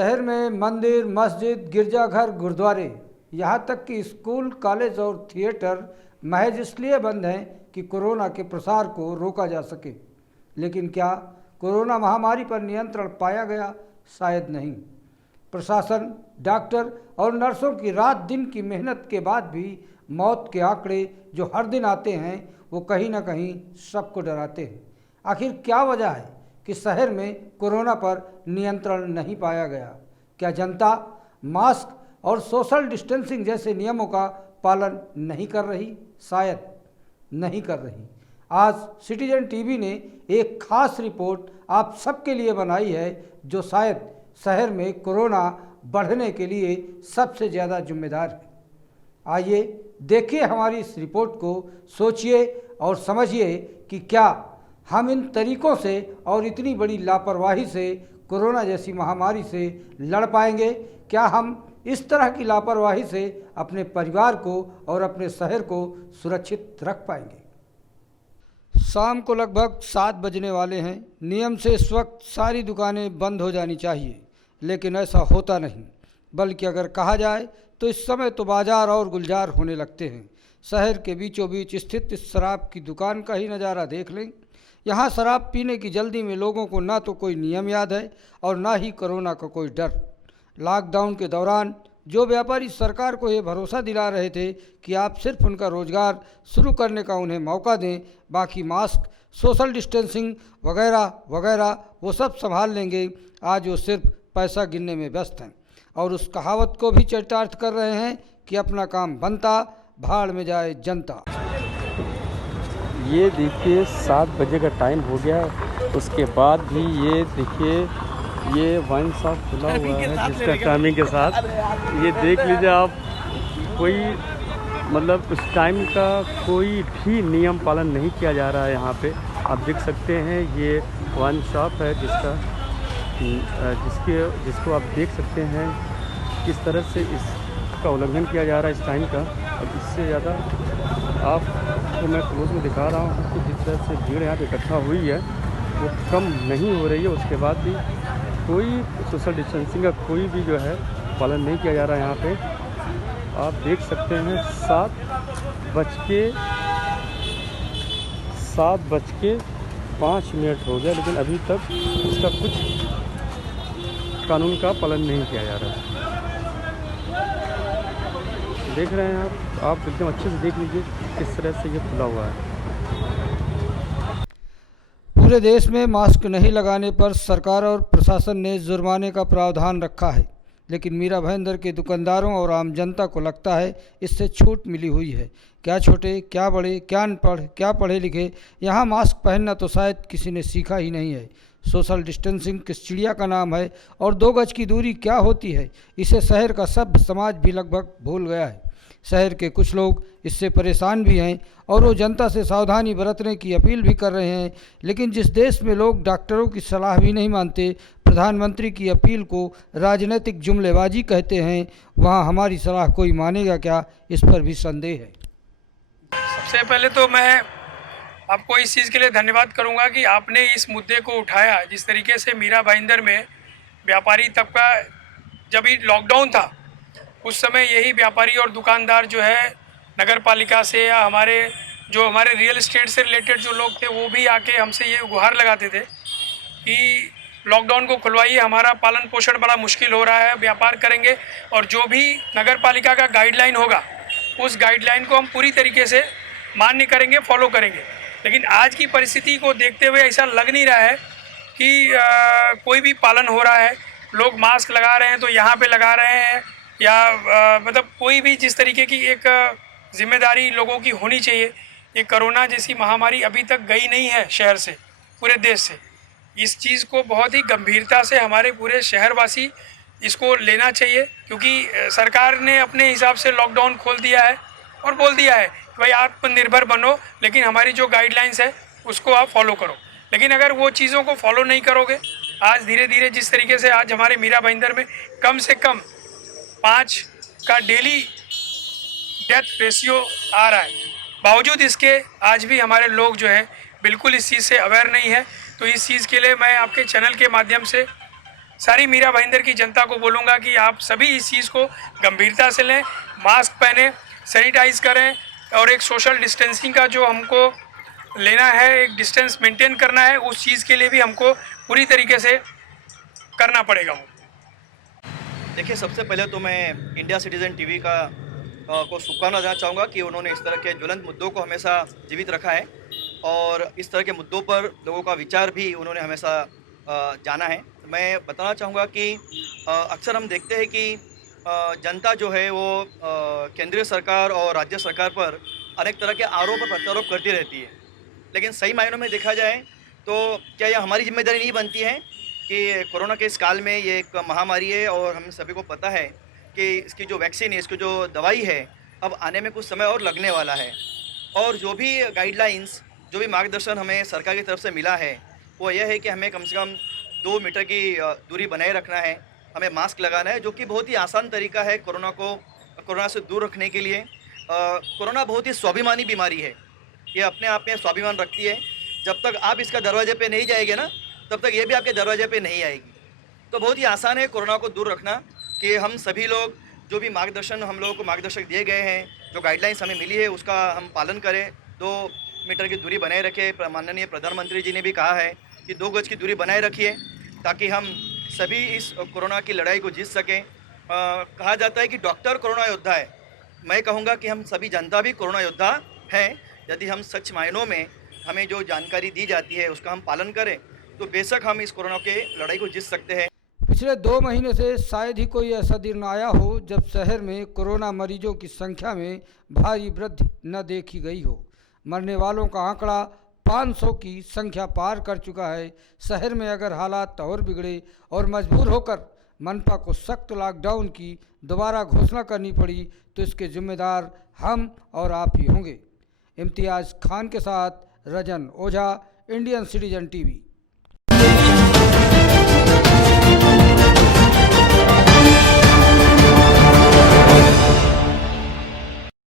शहर में मंदिर, मस्जिद, गिरजाघर, गुरुद्वारे, यहाँ तक कि स्कूल, कॉलेज और थिएटर महज इसलिए बंद हैं कि कोरोना के प्रसार को रोका जा सके। लेकिन क्या कोरोना महामारी पर नियंत्रण पाया गया? शायद नहीं। प्रशासन, डॉक्टर और नर्सों की रात दिन की मेहनत के बाद भी मौत के आंकड़े जो हर दिन आते हैं वो कहीं ना कहीं सबको डराते हैं। आखिर क्या वजह है कि शहर में कोरोना पर नियंत्रण नहीं पाया गया? क्या जनता मास्क और सोशल डिस्टेंसिंग जैसे नियमों का पालन नहीं कर रही? शायद नहीं कर रही। आज सिटीजन टीवी ने एक खास रिपोर्ट आप सबके लिए बनाई है जो शायद शहर में कोरोना बढ़ने के लिए सबसे ज़्यादा जिम्मेदार है। आइए देखिए हमारी इस रिपोर्ट को, सोचिए और समझिए कि क्या हम इन तरीकों से और इतनी बड़ी लापरवाही से कोरोना जैसी महामारी से लड़ पाएंगे? क्या हम इस तरह की लापरवाही से अपने परिवार को और अपने शहर को सुरक्षित रख पाएंगे? शाम को लगभग 7 बजने वाले हैं। नियम से इस वक्त सारी दुकानें बंद हो जानी चाहिए, लेकिन ऐसा होता नहीं। बल्कि अगर कहा जाए तो इस समय तो बाजार और गुलजार होने लगते हैं। शहर के बीचों बीच स्थित इस शराब की दुकान का ही नज़ारा देख लें। यहाँ शराब पीने की जल्दी में लोगों को ना तो कोई नियम याद है और ना ही कोरोना का कोई डर। लॉकडाउन के दौरान जो व्यापारी सरकार को ये भरोसा दिला रहे थे कि आप सिर्फ उनका रोजगार शुरू करने का उन्हें मौका दें, बाकी मास्क, सोशल डिस्टेंसिंग वगैरह वगैरह वो सब संभाल लेंगे, आज वो सिर्फ पैसा गिनने में व्यस्त हैं और उस कहावत को भी चरितार्थ कर रहे हैं कि अपना काम बनता, भाड़ में जाए जनता। ये देखिए 7 बजे का टाइम हो गया, उसके बाद भी ये देखिए ये वाइन शॉप खुला हुआ है जिसका टाइमिंग के साथ। ये देख लीजिए आप, कोई मतलब उस टाइम का कोई भी नियम पालन नहीं किया जा रहा है। यहाँ पे आप देख सकते हैं ये वाइन शॉप है जिसको आप देख सकते हैं किस तरह से इसका उल्लंघन किया जा रहा है इस टाइम का। और इससे ज़्यादा आपको मैं क्लोज में दिखा रहा हूँ कि जिस तरह से भीड़ यहाँ पे इकट्ठा हुई है वो कम नहीं हो रही है। उसके बाद भी कोई सोशल डिस्टेंसिंग का कोई भी जो है पालन नहीं किया जा रहा है। यहाँ पे आप देख सकते हैं 7:05 हो गया, लेकिन अभी तक इसका कुछ कानून का पालन नहीं किया जा रहा है। देख रहे हैं आप एकदम अच्छे से देख लीजिए किस तरह से ये खुला हुआ है। पूरे देश में मास्क नहीं लगाने पर सरकार और प्रशासन ने जुर्माने का प्रावधान रखा है, लेकिन मीरा भाईंदर के दुकानदारों और आम जनता को लगता है इससे छूट मिली हुई है। क्या छोटे, क्या बड़े, क्या अनपढ़, क्या पढ़े लिखे, यहाँ मास्क पहनना तो शायद किसी ने सीखा ही नहीं है। सोशल डिस्टेंसिंग किस चिड़िया का नाम है और 2 गज की दूरी क्या होती है, इसे शहर का सभ्य समाज भी लगभग भूल गया है। शहर के कुछ लोग इससे परेशान भी हैं और वो जनता से सावधानी बरतने की अपील भी कर रहे हैं। लेकिन जिस देश में लोग डॉक्टरों की सलाह भी नहीं मानते, प्रधानमंत्री की अपील को राजनीतिक जुमलेबाजी कहते हैं, वहाँ हमारी सलाह कोई मानेगा क्या, इस पर भी संदेह है। सबसे पहले तो मैं आपको इस चीज़ के लिए धन्यवाद करूंगा कि आपने इस मुद्दे को उठाया। जिस तरीके से मीरा भाईंदर में व्यापारी तबका, जब ही लॉकडाउन था उस समय यही व्यापारी और दुकानदार जो है नगर पालिका से या हमारे रियल एस्टेट से रिलेटेड जो लोग थे वो भी आके हमसे ये गुहार लगाते थे कि लॉकडाउन को खुलवाइए, हमारा पालन पोषण बड़ा मुश्किल हो रहा है, व्यापार करेंगे और जो भी नगर पालिका का गाइडलाइन होगा उस गाइडलाइन को हम पूरी तरीके से मान्य करेंगे, फॉलो करेंगे। लेकिन आज की परिस्थिति को देखते हुए ऐसा लग नहीं रहा है कि कोई भी पालन हो रहा है। लोग मास्क लगा रहे हैं तो यहाँ पे लगा रहे हैं या मतलब कोई भी जिस तरीके की एक जिम्मेदारी लोगों की होनी चाहिए। ये कोरोना जैसी महामारी अभी तक गई नहीं है शहर से, पूरे देश से। इस चीज़ को बहुत ही गंभीरता से हमारे पूरे शहरवासी इसको लेना चाहिए, क्योंकि सरकार ने अपने हिसाब से लॉकडाउन खोल दिया है और बोल दिया है कि भाई आत्मनिर्भर बनो, लेकिन हमारी जो गाइडलाइंस है उसको आप फॉलो करो। लेकिन अगर वो चीज़ों को फॉलो नहीं करोगे, आज धीरे धीरे जिस तरीके से आज हमारे मीरा भाईंदर में कम से कम 5 का डेली डेथ रेशियो आ रहा है, बावजूद इसके आज भी हमारे लोग जो है बिल्कुल इस चीज़ से अवेयर नहीं है। तो इस चीज़ के लिए मैं आपके चैनल के माध्यम से सारी मीरा भाईंदर की जनता को बोलूँगा कि आप सभी इस चीज़ को गंभीरता से लें, मास्क पहने, सैनिटाइज करें और एक सोशल डिस्टेंसिंग का जो हमको लेना है, एक डिस्टेंस मेंटेन करना है, उस चीज़ के लिए भी हमको पूरी तरीके से करना पड़ेगा। देखिए, सबसे पहले तो मैं इंडिया सिटीज़न टीवी को शुक्राना देना चाहूँगा कि उन्होंने इस तरह के ज्वलंत मुद्दों को हमेशा जीवित रखा है और इस तरह के मुद्दों पर लोगों का विचार भी उन्होंने हमेशा जाना है। मैं बताना चाहूँगा कि अक्सर हम देखते हैं कि जनता जो है वो केंद्रीय सरकार और राज्य सरकार पर अनेक तरह के आरोप और प्रत्यारोप करती रहती है, लेकिन सही मायनों में देखा जाए तो क्या यह हमारी जिम्मेदारी नहीं बनती है कि कोरोना के इस काल में ये एक महामारी है और हम सभी को पता है कि इसकी जो वैक्सीन है, इसकी जो दवाई है, अब आने में कुछ समय और लगने वाला है और जो भी गाइडलाइंस, जो भी मार्गदर्शन हमें सरकार की तरफ से मिला है वो यह है कि हमें कम से कम 2 मीटर की दूरी बनाए रखना है, हमें मास्क लगाना है, जो कि बहुत ही आसान तरीका है कोरोना से दूर रखने के लिए। कोरोना बहुत ही स्वाभिमानी बीमारी है, ये अपने आप में स्वाभिमान रखती है। जब तक आप इसका दरवाजे पे नहीं जाएंगे ना, तब तक ये भी आपके दरवाजे पे नहीं आएगी। तो बहुत ही आसान है कोरोना को दूर रखना कि हम सभी लोग जो भी हम लोगों को मार्गदर्शक दिए गए हैं, जो गाइडलाइंस हमें मिली है उसका हम पालन करें, 2 मीटर की दूरी बनाए रखें। माननीय प्रधानमंत्री जी ने भी कहा है कि 2 गज की दूरी बनाए रखिए ताकि हम सभी इस कोरोना की लड़ाई को जीत सकें। कहा जाता है कि डॉक्टर कोरोना योद्धा है, मैं कहूँगा कि हम सभी जनता भी कोरोना योद्धा हैं। यदि हम सच मायनों में हमें जो जानकारी दी जाती है उसका हम पालन करें तो बेशक हम इस कोरोना के लड़ाई को जीत सकते हैं। पिछले 2 महीने से शायद ही कोई ऐसा दिन आया हो जब शहर में कोरोना मरीजों की संख्या में भारी वृद्धि न देखी गई हो। मरने वालों का आंकड़ा 500 की संख्या पार कर चुका है। शहर में अगर हालात और बिगड़े और मजबूर होकर मनपा को सख्त लॉकडाउन की दोबारा घोषणा करनी पड़ी तो इसके जिम्मेदार हम और आप ही होंगे। इम्तियाज़ खान के साथ रजन ओझा, इंडियन सिटीजन टीवी।